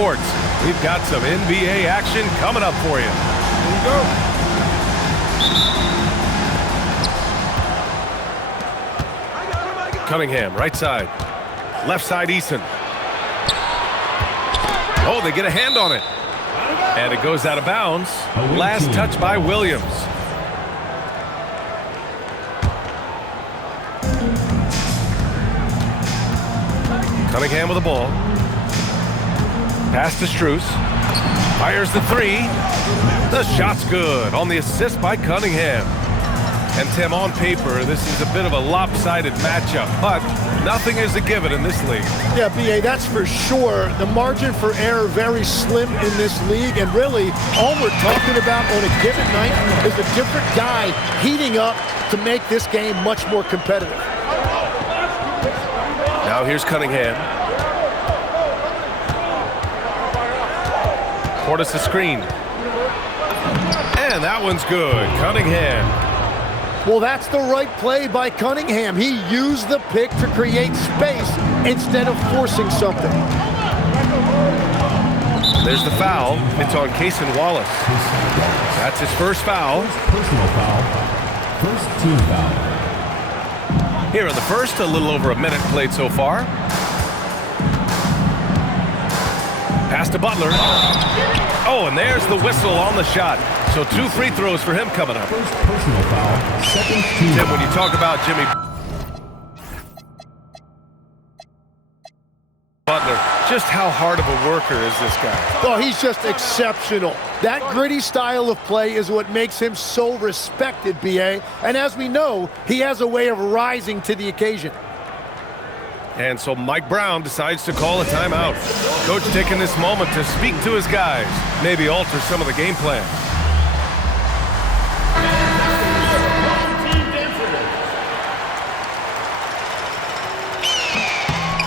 Sports. We've got some NBA action coming up for you. Here we go. Cunningham, right side. Left side, Eason. Oh, they get a hand on it. And it goes out of bounds. Last touch by Williams. Cunningham with the ball. Pass to Strus. Fires the three. The shot's good on the assist by Cunningham. And Tim, on paper, this is a bit of a lopsided matchup, but nothing is a given in this league. Yeah, B.A., that's for sure. The margin for error very slim in this league, and really, all we're talking about on a given night is a different guy heating up to make this game much more competitive. Now here's Cunningham. Portis the screen. And that one's good. Cunningham. Well, that's the right play by Cunningham. He used the pick to create space instead of forcing something. There's the foul. It's on Cason Wallace. That's his first foul. Personal foul. First team foul. Here in the first, a little over a minute played so far. Pass to Butler. Oh, and there's the whistle on the shot. So 2 free throws for him coming up. First personal foul. Second team. Tim, when you talk about Jimmy Butler, just how hard of a worker is this guy? Oh, he's just exceptional. That gritty style of play is what makes him so respected, B.A. And as we know, he has a way of rising to the occasion. And so Mike Brown decides to call a timeout. Coach taking this moment to speak to his guys, maybe alter some of the game plan.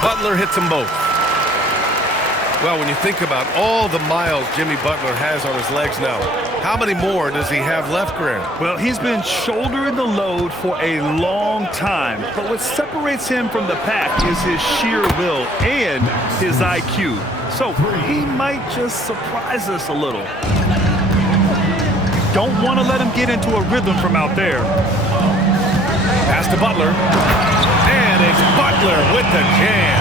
Butler hits them both. Well, when you think about all the miles Jimmy Butler has on his legs now, how many more does he have left, Graham? Well, he's been shouldering the load for a long time, but what separates him from the pack is his sheer will and his IQ. So he might just surprise us a little. Don't want to let him get into a rhythm from out there. Pass to Butler. And it's Butler with the jam.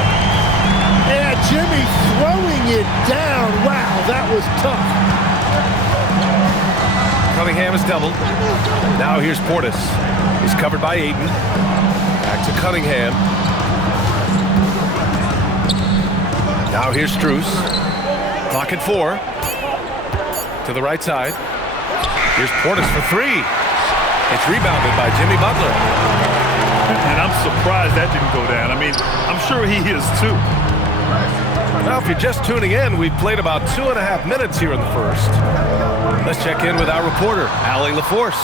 Yeah, Jimmy throwing it down. Wow, that was tough. Cunningham is doubled. Now here's Portis. He's covered by Ayton. Back to Cunningham. Now here's Strus. Clock at 4. To the right side. Here's Portis for 3. It's rebounded by Jimmy Butler. And I'm surprised that didn't go down. I mean, I'm sure he is too. Now, if you're just tuning in, we've played about 2.5 minutes here in the first. Let's check in with our reporter, Allie LaForce.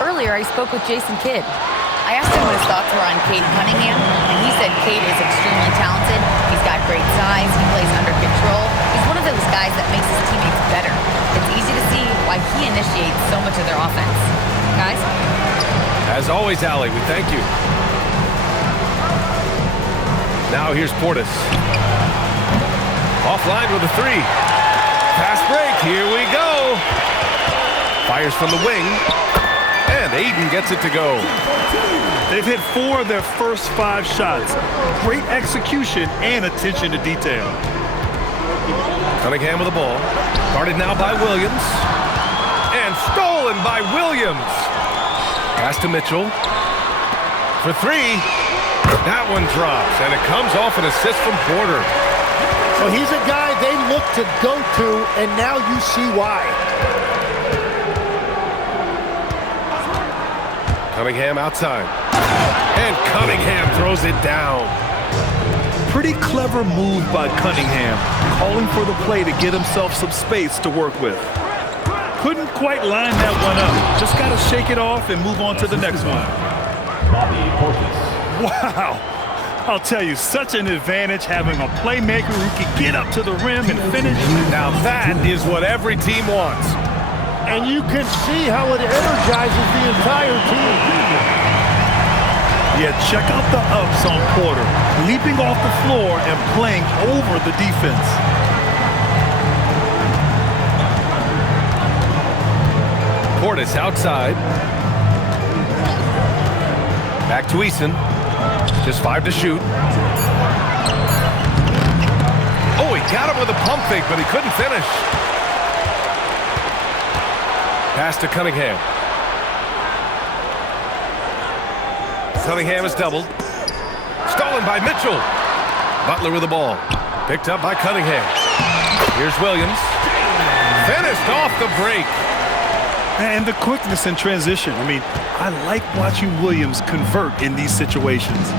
Earlier, I spoke with Jason Kidd. I asked him what his thoughts were on Cade Cunningham, and he said Cade is extremely talented. He's got great size. He plays under control. He's one of those guys that makes his teammates better. It's easy to see why he initiates so much of their offense. Guys? As always, Allie, we thank you. Now here's Portis. Offline with a 3. Fast break, here we go. Fires from the wing. And Ayton gets it to go. They've hit 4 of their first 5 shots. Great execution and attention to detail. Cunningham with the ball. Guarded now by Williams. And stolen by Williams. Pass to Mitchell. For 3. That one drops, and it comes off an assist from Porter. Well, he's a guy they look to go to, and now you see why. Cunningham outside. And Cunningham throws it down. Pretty clever move by Cunningham, calling for the play to get himself some space to work with. Couldn't quite line that one up. Just got to shake it off and move on to the next one. Bobby Portis. Wow. I'll tell you, such an advantage having a playmaker who can get up to the rim and finish. Now that is what every team wants. And you can see how it energizes the entire team. Yeah, check out the ups on Porter, leaping off the floor and playing over the defense. Portis outside. Back to Eason. Just 5 to shoot. Oh, he got him with a pump fake, but he couldn't finish. Pass to Cunningham. Cunningham is doubled. Stolen by Mitchell. Butler with the ball. Picked up by Cunningham. Here's Williams. Finished off the break. And the quickness in transition. I mean, I like watching Williams convert in these situations.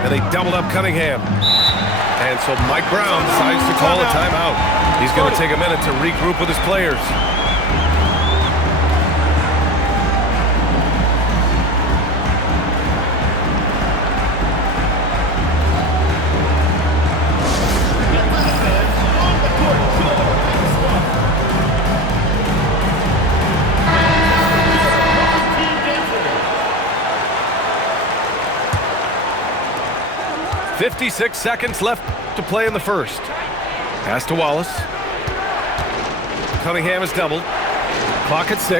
And they doubled up Cunningham. And so Mike Brown decides to call a timeout. He's going to take a minute to regroup with his players. .56 seconds left to play in the first. Pass to Wallace. Cunningham is doubled. Clock at 6.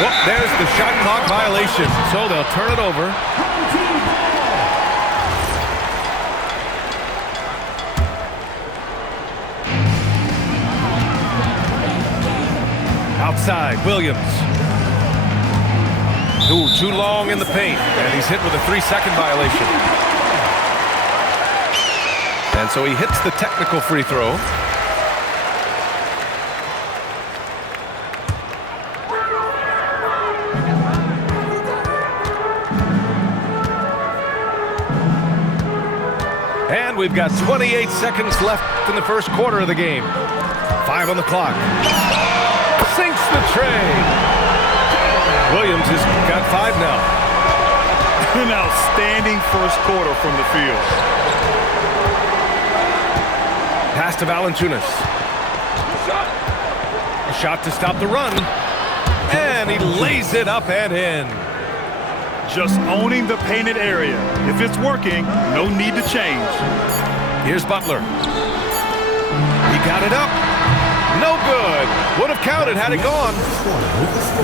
Well, there's the shot clock violation, so they'll turn it over. Outside, Williams. Ooh, too long in the paint, and he's hit with a 3-second violation. And so he hits the technical free throw. And we've got 28 seconds left in the first quarter of the game. 5 on the clock. Sinks the tray. Williams has got 5 now. An outstanding first quarter from the field. Pass to Valanciunas. A shot to stop the run. And he lays it up and in. Just owning the painted area. If it's working, no need to change. Here's Butler. He got it up. No good. Would have counted had it gone.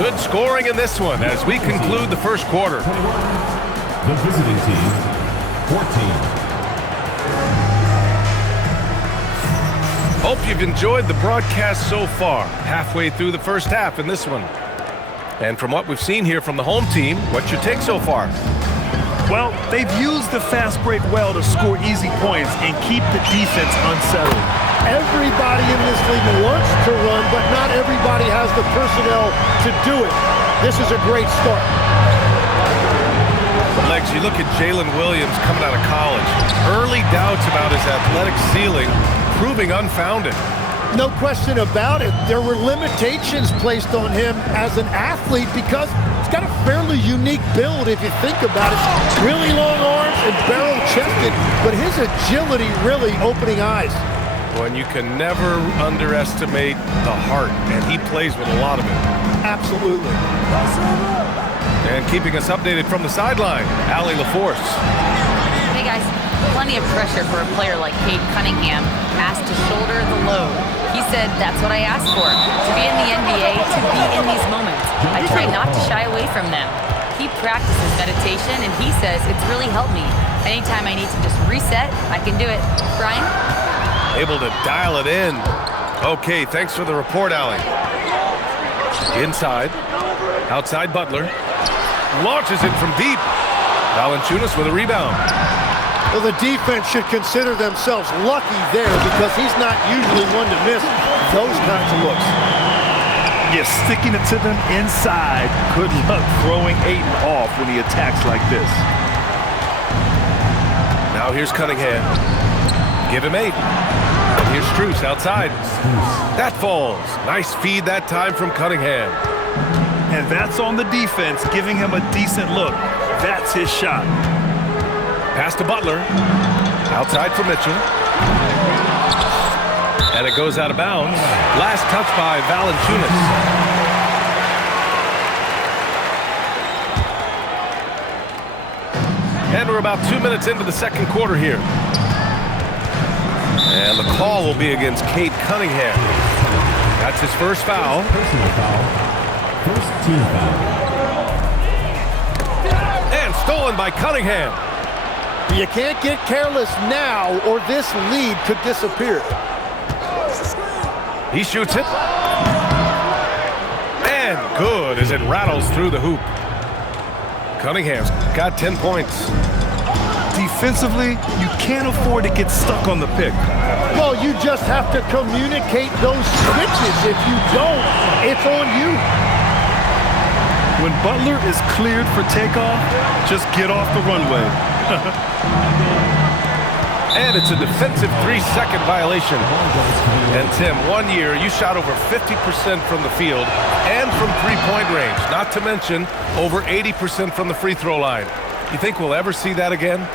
Good scoring in this one as we conclude the first quarter. The visiting team, 14. Hope you've enjoyed the broadcast so far. Halfway through the first half in this one. And from what we've seen here from the home team, what's your take so far? Well, they've used the fast break well to score easy points and keep the defense unsettled. Everybody in this league wants to run, but not everybody has the personnel to do it. This is a great start. Legs, you look at Jalen Williams coming out of college. Early doubts about his athletic ceiling proving unfounded. No question about it. There were limitations placed on him as an athlete because he's got a fairly unique build if you think about it. Really long arms and barrel-chested, but his agility really opening eyes. Well, and you can never underestimate the heart, and he plays with a lot of it. Absolutely. And keeping us updated from the sideline, Allie LaForce. Hey guys, plenty of pressure for a player like Cade Cunningham, asked to shoulder the load. He said, that's what I asked for, to be in the NBA, to be in these moments. I try not to shy away from them. He practices meditation, and he says it's really helped me. Anytime I need to just reset, I can do it. Brian? Able to dial it in. Okay, thanks for the report, Allie. Inside. Outside Butler. Launches it from deep. Valanciunas with a rebound. Well, the defense should consider themselves lucky there because he's not usually one to miss those kinds of looks. Yeah, sticking it to them inside. Good luck throwing Ayton off when he attacks like this. Now here's Cunningham. Give him 8. And here's Strus outside. That falls. Nice feed that time from Cunningham. And that's on the defense, giving him a decent look. That's his shot. Pass to Butler. Outside for Mitchell. And it goes out of bounds. Last touch by Valanciunas. And we're about 2 minutes into the second quarter here. And the call will be against Cade Cunningham. That's his first foul. Personal foul. First team foul. And stolen by Cunningham. You can't get careless now or this lead could disappear. He shoots it. And good as it rattles through the hoop. Cunningham's got 10 points. Defensively, you can't afford to get stuck on the pick. Well, you just have to communicate those switches. If you don't, it's on you. When Butler is cleared for takeoff, just get off the runway. And it's a defensive 3-second violation. And Tim, 1 year, you shot over 50% from the field and from three-point range, not to mention over 80% from the free throw line. You think we'll ever see that again?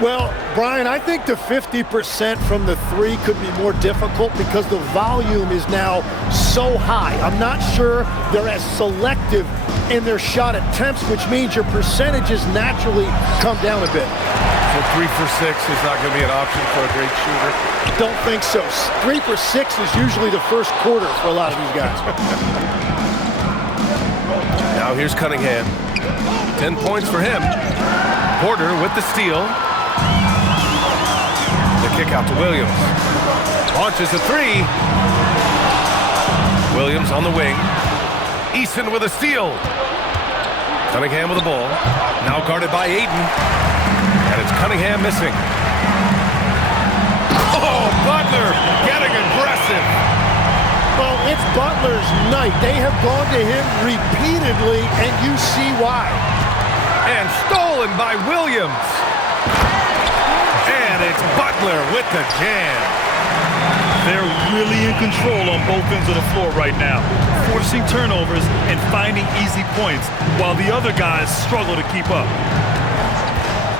Well, Brian, I think the 50% from the three could be more difficult because the volume is now so high. I'm not sure they're as selective in their shot attempts, which means your percentages naturally come down a bit. So 3 for 6 is not going to be an option for a great shooter? Don't think so. 3 for 6 is usually the first quarter for a lot of these guys. Now here's Cunningham. 10 points for him. Porter with the steal. The kick out to Williams. Launches a three. Williams on the wing. Eason with a steal. Cunningham with the ball. Now guarded by Ayton. And it's Cunningham missing. Oh, Butler getting aggressive. Well, it's Butler's night. They have gone to him repeatedly, and you see why. And stolen by Williams. And it's Butler with the jam. They're really in control on both ends of the floor right now, forcing turnovers and finding easy points while the other guys struggle to keep up.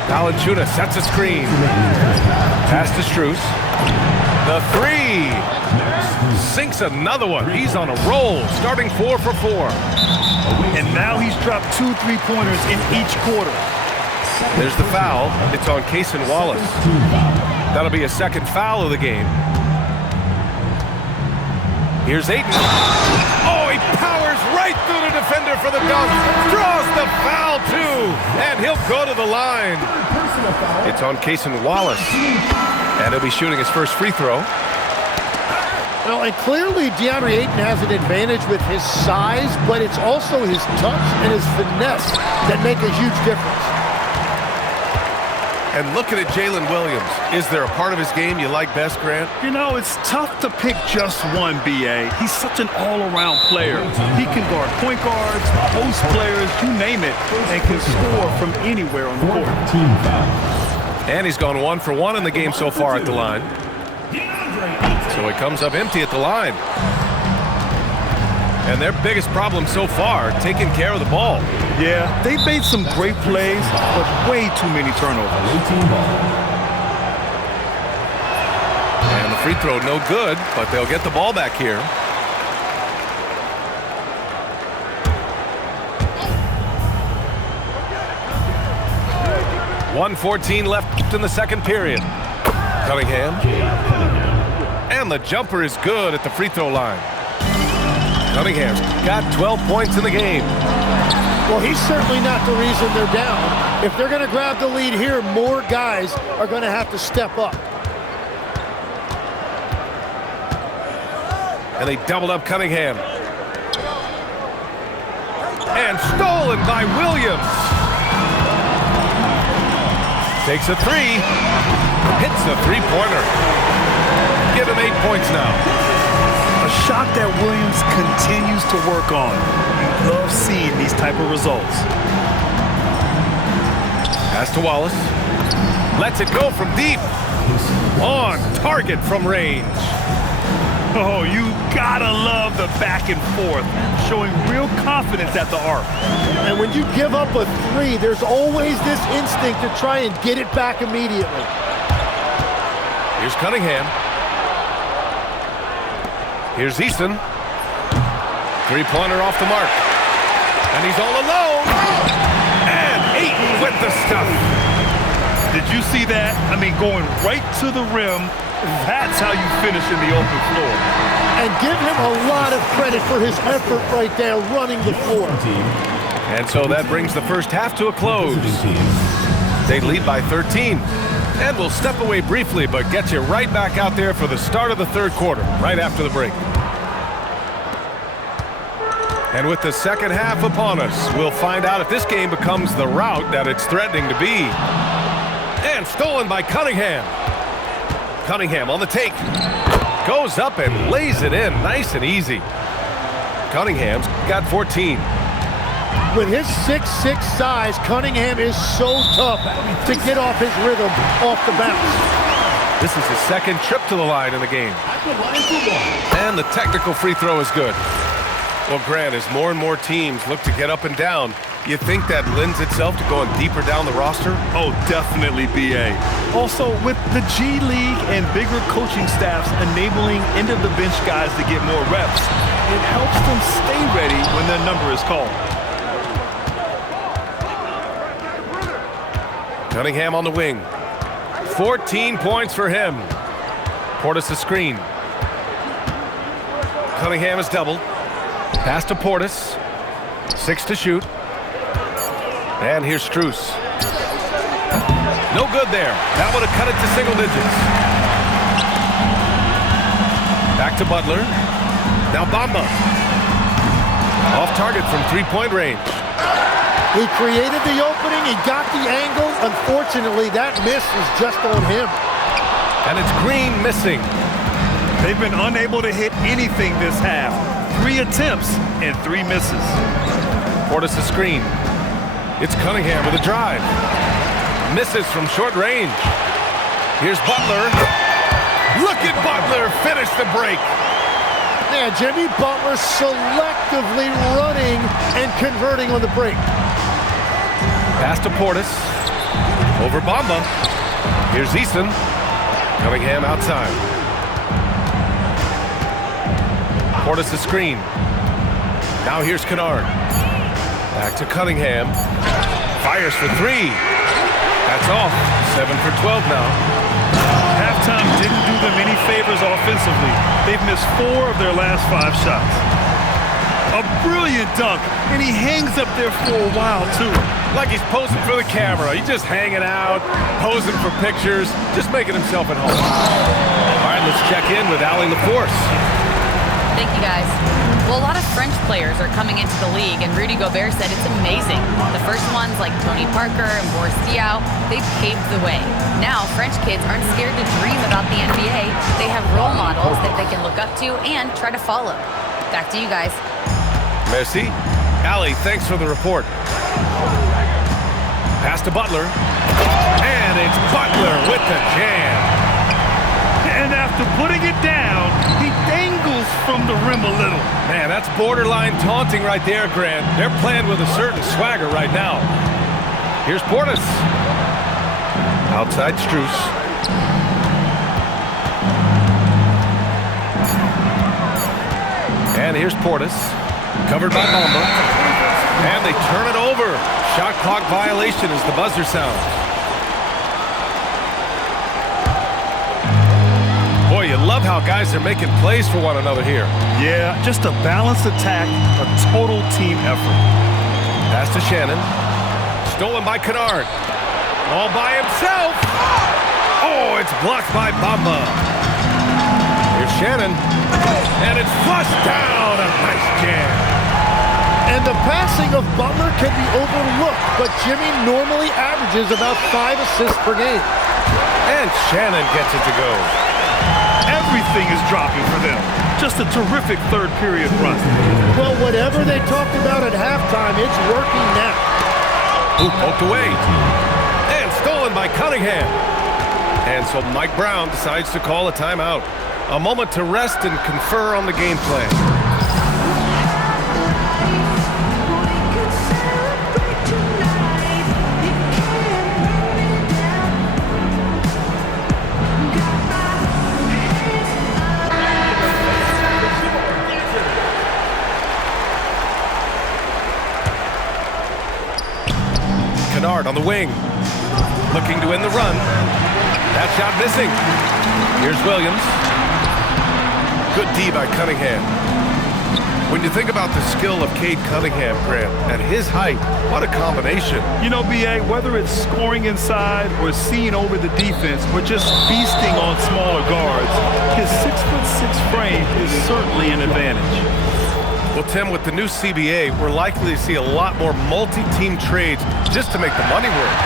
Valanciunas sets a screen. Pass to Strus. The three. Sinks another one. He's on a roll, starting 4 for 4. And now he's dropped 2 3-pointers in each quarter. There's the foul. It's on Cason Wallace. That'll be a second foul of the game. Here's Ayton. Oh, he powers right through the defender for the dunk. Draws the foul, too. And he'll go to the line. It's on Cason Wallace. And he'll be shooting his first free throw. Well, and clearly DeAndre Ayton has an advantage with his size, but it's also his touch and his finesse that make a huge difference. And looking at Jalen Williams, is there a part of his game you like best, Grant? You know, it's tough to pick just one, B.A. He's such an all-around player. He can guard point guards, post players, you name it, and can score from anywhere on the court. Team foul. And he's gone 1 for 1 in the game so far at the line. So he comes up empty at the line. And their biggest problem so far, taking care of the ball. Yeah, they've made some great plays, but way too many turnovers. And the free throw no good, but they'll get the ball back here. .114 left in the second period. Cunningham. And the jumper is good at the free throw line. Cunningham's got 12 points in the game. Well, he's certainly not the reason they're down. If they're going to grab the lead here, more guys are going to have to step up. And they doubled up Cunningham. And stolen by Williams. Takes a three. Hits the three-pointer. Give him 8 points now. A shot that Williams continues to work on. You love seeing these type of results. Pass to Wallace. Lets it go from deep. On target from range. Oh, you gotta love the back and forth, showing real confidence at the arc. And when you give up a three, there's always this instinct to try and get it back immediately. Here's Cunningham. Here's Easton. Three-pointer off the mark. And he's all alone. And Ayton with the stuff. Did you see that? I mean, going right to the rim, That's how you finish in the open floor. And give him a lot of credit for his effort right there running the floor. And so that brings the first half to a close. They lead by 13. And we'll step away briefly, but get you right back out there for the start of the third quarter, right after the break. And with the second half upon us, we'll find out if this game becomes the rout that it's threatening to be. And stolen by Cunningham. Cunningham on the take. Goes up and lays it in, nice and easy. Cunningham's got 14. With his 6'6" size, Cunningham is so tough to get off his rhythm off the bounce. This is his second trip to the line in the game. And the technical free throw is good. Well, Grant, as more and more teams look to get up and down, you think that lends itself to going deeper down the roster? Oh, definitely, B.A. Also, with the G League and bigger coaching staffs enabling end-of-the-bench guys to get more reps, it helps them stay ready when their number is called. Cunningham on the wing. 14 points for him. Portis a screen. Cunningham is doubled. Pass to Portis. 6 to shoot. And here's Strus. No good there. That would have cut it to single digits. Back to Butler. Now Bamba. Off target from three-point range. He created the opening, he got the angle. Unfortunately, that miss is just on him. And it's Green missing. They've been unable to hit anything this half. 3 attempts and 3 misses. Portis a screen. It's Cunningham with a drive. Misses from short range. Here's Butler. Look at Butler finish the break. Man, Jimmy Butler selectively running and converting on the break. Pass to Portis. Over Bamba. Here's Eason. Cunningham outside. Portis a screen. Now here's Kennard. Back to Cunningham. Fires for 3. That's off. 7 for 12 now. Halftime didn't do them any favors offensively. They've missed 4 of their last 5 shots. A brilliant dunk, and he hangs up there for a while, too. Like he's posing for the camera. He's just hanging out, posing for pictures, just making himself at home. All right, let's check in with Allie LaForce. Thank you, guys. Well, a lot of French players are coming into the league, and Rudy Gobert said it's amazing. The first ones, like Tony Parker and Boris Diaw, they've paved the way. Now, French kids aren't scared to dream about the NBA. They have role models that they can look up to and try to follow. Back to you guys. Merci. Allie, thanks for the report. Pass to Butler. And it's Butler with the jam. And after putting it down, he dangles from the rim a little. Man, that's borderline taunting right there, Grant. They're playing with a certain swagger right now. Here's Portis. Outside Strus. And here's Portis. Covered by Bamba. And they turn it over. Shot clock violation as the buzzer sounds. Boy, you love how guys are making plays for one another here. Yeah, just a balanced attack, a total team effort. Pass to Shannon. Stolen by Kennard. All by himself. Oh, it's blocked by Bamba. Here's Shannon. And it's flushed down. A nice jam. And the passing of Butler can be overlooked, but Jimmy normally averages about 5 assists per game. And Shannon gets it to go. Everything is dropping for them. Just a terrific third period run. Well, whatever they talked about at halftime, it's working now. Ooh, poked away. And stolen by Cunningham. And so Mike Brown decides to call a timeout. A moment to rest and confer on the game plan. Kennard on the wing. Looking to end the run. That shot missing. Here's Williams. Good D by Cunningham. When you think about the skill of Cade Cunningham, Grant, at his height, what a combination. You know, B.A., whether it's scoring inside or seeing over the defense or just feasting on smaller guards, his 6'6" frame is certainly an advantage. Well, Tim, with the new CBA, we're likely to see a lot more multi-team trades just to make the money work.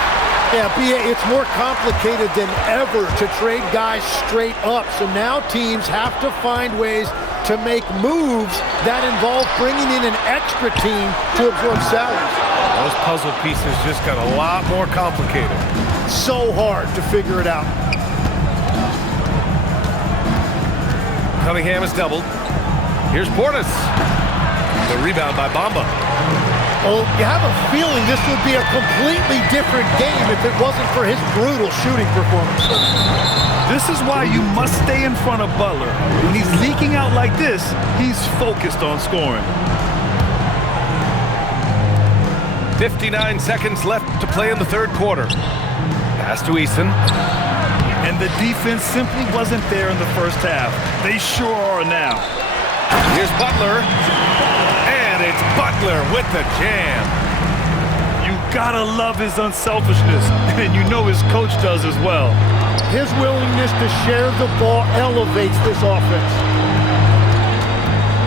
Yeah, BA, it's more complicated than ever to trade guys straight up. So now teams have to find ways to make moves that involve bringing in an extra team to absorb salaries. Those puzzle pieces just got a lot more complicated. So hard to figure it out. Cunningham is doubled. Here's Portis. The rebound by Bamba. Well, you have a feeling this would be a completely different game if it wasn't for his brutal shooting performance. This is why you must stay in front of Butler. When he's leaking out like this, he's focused on scoring. 59 seconds left to play in the third quarter. Pass to Eason. And the defense simply wasn't there in the first half. They sure are now. Here's Butler. And it's Butler with the jam. You gotta love his unselfishness, and you know his coach does as well. His willingness to share the ball elevates this offense.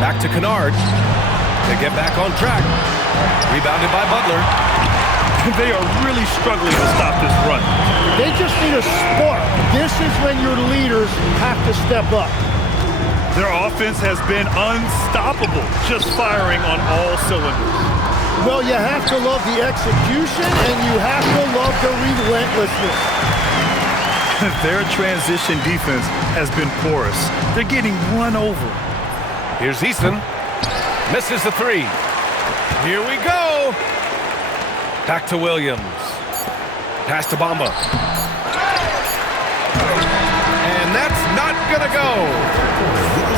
Back to Kennard. They get back on track. Rebounded by Butler. They are really struggling to stop this run. They just need a spark. This is when your leaders have to step up. Their offense has been unstoppable, just firing on all cylinders. Well, you have to love the execution, and you have to love the relentlessness. Their transition defense has been porous. They're getting run over. Here's Eason. Misses the three. Here we go. Back to Williams. Pass to Bamba. And that's not gonna go.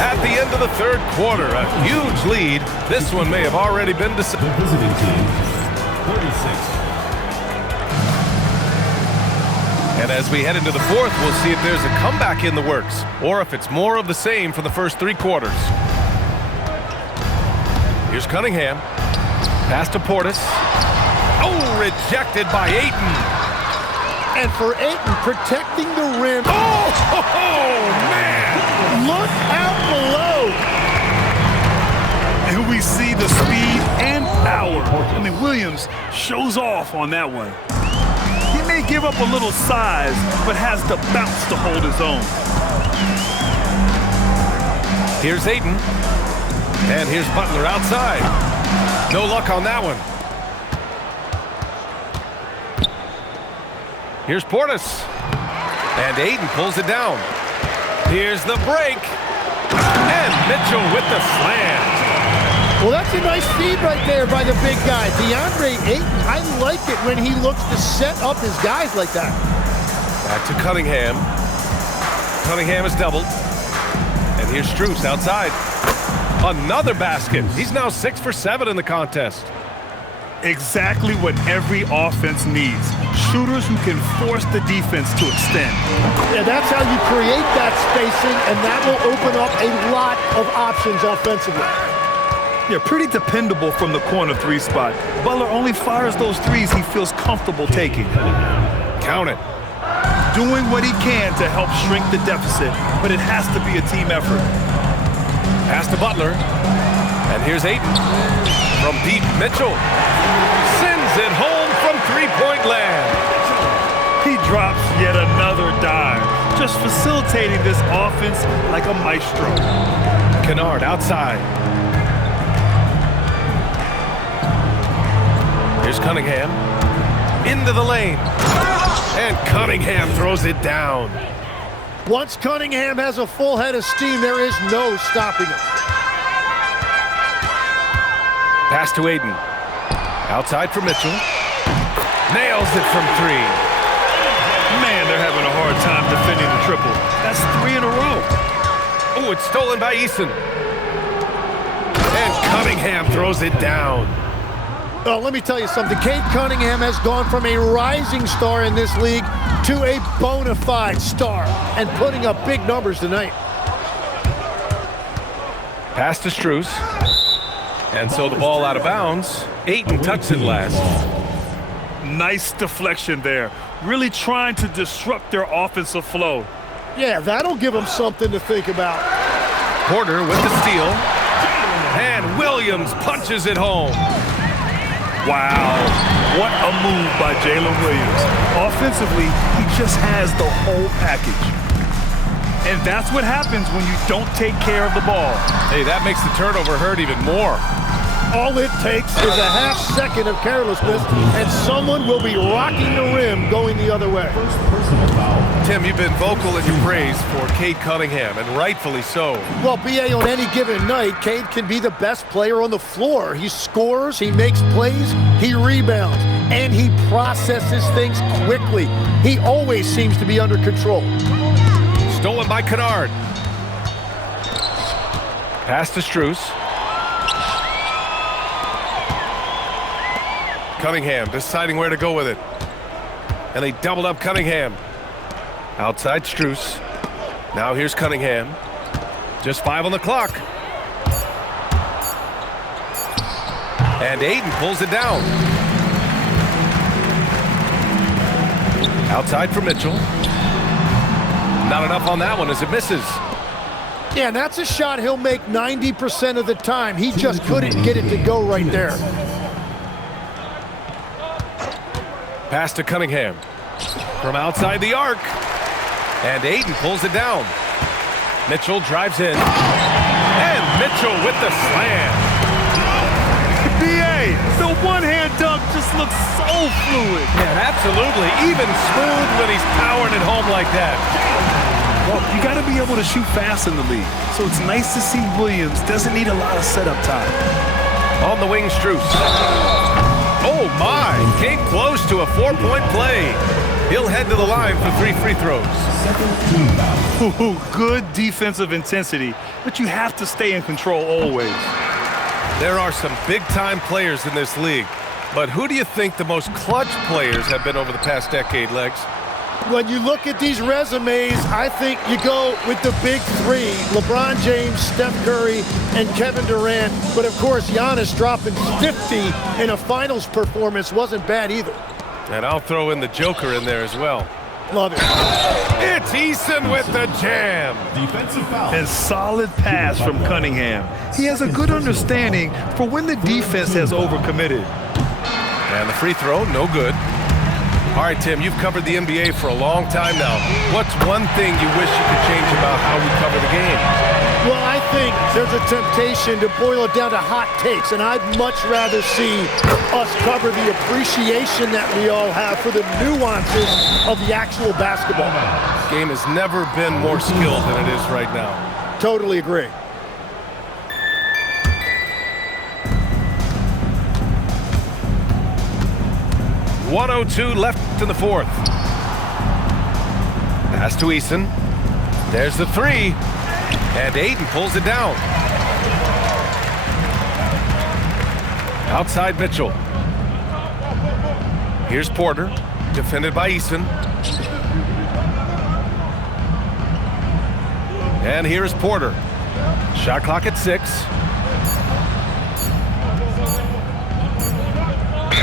At the end of the third quarter, a huge lead. This one may have already been decided. The visiting team, 36. And as we head into the fourth, we'll see if there's a comeback in the works, or if it's more of the same for the first three quarters. Here's Cunningham. Pass to Portis. Oh, rejected by Ayton. And for Ayton, protecting the rim. Oh, man! Look out below. And we see the speed and power. I mean, Williams shows off on that one. He may give up a little size, but has the bounce to hold his own. Here's Ayton. And here's Butler outside. No luck on that one. Here's Portis. And Ayton pulls it down. Here's the break. And Mitchell with the slam. Well, that's a nice feed right there by the big guy. DeAndre Ayton, I like it when he looks to set up his guys like that. Back to Cunningham. Cunningham is doubled. And here's Strus outside. Another basket. He's now 6 for 7 in the contest. Exactly what every offense needs. Shooters who can force the defense to extend. Yeah, that's how you create that spacing, and that will open up a lot of options offensively. Yeah, pretty dependable from the corner three spot. Butler only fires those threes he feels comfortable taking. Count it. Doing what he can to help shrink the deficit, but it has to be a team effort. Pass to Butler. And here's Ayton. From deep, Mitchell sends it home from three-point land. He drops yet another dime, just facilitating this offense like a maestro. Kennard outside. Here's Cunningham. Into the lane. And Cunningham throws it down. Once Cunningham has a full head of steam, there is no stopping him. Pass to Ayton. Outside for Mitchell. Nails it from three. Man, they're having a hard time defending the triple. That's 3 in a row. Oh, it's stolen by Eason. And Cunningham throws it down. Oh, let me tell you something. Cade Cunningham has gone from a rising star in this league to a bona fide star and putting up big numbers tonight. Pass to Strus. And so the ball out of bounds. Ayton touched it last. Nice deflection there. Really trying to disrupt their offensive flow. Yeah, that'll give them something to think about. Porter with the steal. And Williams punches it home. Wow, what a move by Jalen Williams. Offensively, he just has the whole package. And that's what happens when you don't take care of the ball. Hey, that makes the turnover hurt even more. All it takes is a half second of carelessness, and someone will be rocking the rim going the other way. Tim, you've been vocal in your praise for Cade Cunningham, and rightfully so. Well, B.A., on any given night, Cade can be the best player on the floor. He scores, he makes plays, he rebounds, and he processes things quickly. He always seems to be under control. Stolen by Kennard. Pass to Strus. Cunningham deciding where to go with it. And they doubled up Cunningham. Outside Strus. Now here's Cunningham. Just 5 on the clock. And Ayton pulls it down. Outside for Mitchell. Not enough on that one as it misses. Yeah, and that's a shot he'll make 90% of the time. He just couldn't get it to go right there. Pass to Cunningham. From outside the arc. And Ayton pulls it down. Mitchell drives in. And Mitchell with the slam. B.A., the one-hand dunk just looks so fluid. Yeah, absolutely. Even smooth when he's powering it home like that. Well, you got to be able to shoot fast in the league. So it's nice to see Williams doesn't need a lot of setup time. On the wing, Strus. Oh, my. Came close to a 4-point play. He'll head to the line for 3 free throws. Ooh, good defensive intensity, but you have to stay in control always. There are some big-time players in this league, but who do you think the most clutch players have been over the past decade, Legs? When you look at these resumes, I think you go with the big three: LeBron James, Steph Curry, and Kevin Durant. But of course, Giannis dropping 50 in a finals performance wasn't bad either. And I'll throw in the Joker in there as well. Love it. It's Eason with the jam. Defensive foul. And solid pass from Cunningham. He has a good understanding for when the defense has overcommitted. And the free throw, no good. All right, Tim, you've covered the NBA for a long time now. What's one thing you wish you could change about how we cover the game? Well, I think there's a temptation to boil it down to hot takes, and I'd much rather see us cover the appreciation that we all have for the nuances of the actual basketball. This game has never been more skilled than it is right now. Totally agree. .102 left in the fourth. Pass to Eason. There's the three. And Ayton pulls it down. Outside Mitchell. Here's Porter. Defended by Eason. And here's Porter. Shot clock at 6.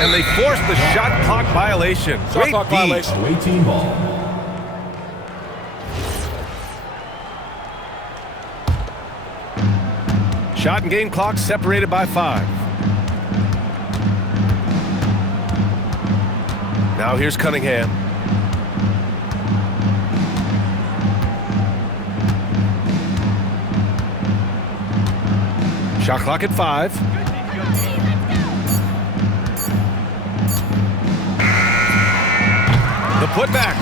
And they forced the shot clock violation. Shot clock violation. Away team ball. Shot and game clock separated by 5. Now here's Cunningham. Shot clock at 5. The putback.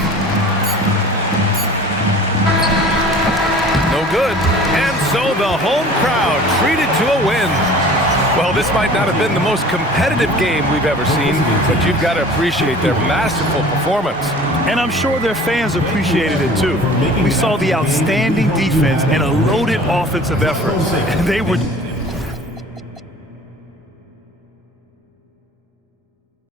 No good. And so the home crowd treated to a win. Well, this might not have been the most competitive game we've ever seen, but you've got to appreciate their masterful performance. And I'm sure their fans appreciated it too. We saw the outstanding defense and a loaded offensive effort. They were